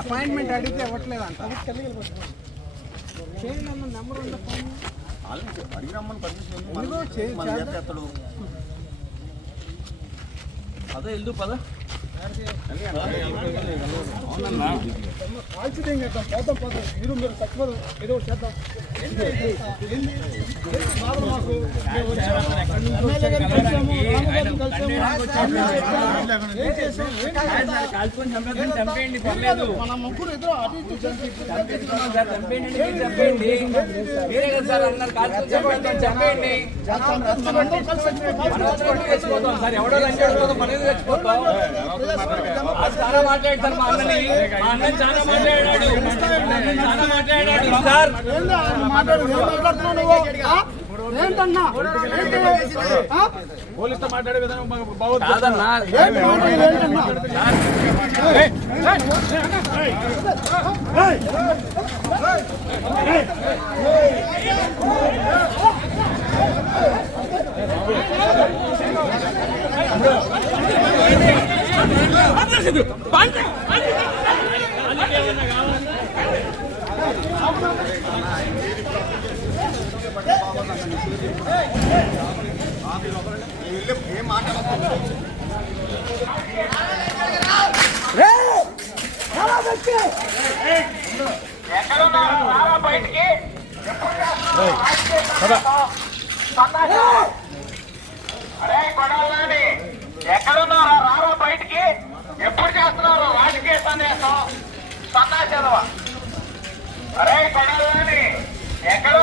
Appointment అడిగితే ఇవ్వట్లేదు అంట చేయండి అన్న నెంబర్ ఉందా ఫోన్ అడిగిరమ్మని పర్మిషన్. ఎందుకో. చేస్తాడు అదే వెళ్దు పద కాల్చిదేం చేద్దాం పోతాం పోతాం మీరు మీరు తక్కువ ఏదో ఒకటి చేద్దాం ఏంటి? ఏంటి? ఏంటి బాధ మాకు? మేము వచ్చాము. ఎమ్మెల్యే గారిని కలిసాము, రాము చచ్చిపోతాం. చాలా మాట్లాడతారు మా అన్నని మా అన్నని చాలా మాట్లాడాడు చాలా మాట్లాడాడు సార్ మాట్లాడుతున్నావు నువ్వు? పోలీసుతో మాట్లాడే విధానం బాగోదు కాదన్నా ఏంటి అరే గొడవలని ఎక్కడున్నారా రారా బయటికి ఎప్పుడు చేస్తున్నారు రాజకీయ సందేశం సన్నాసేదవా అరే గొడవలని ఎక్కడ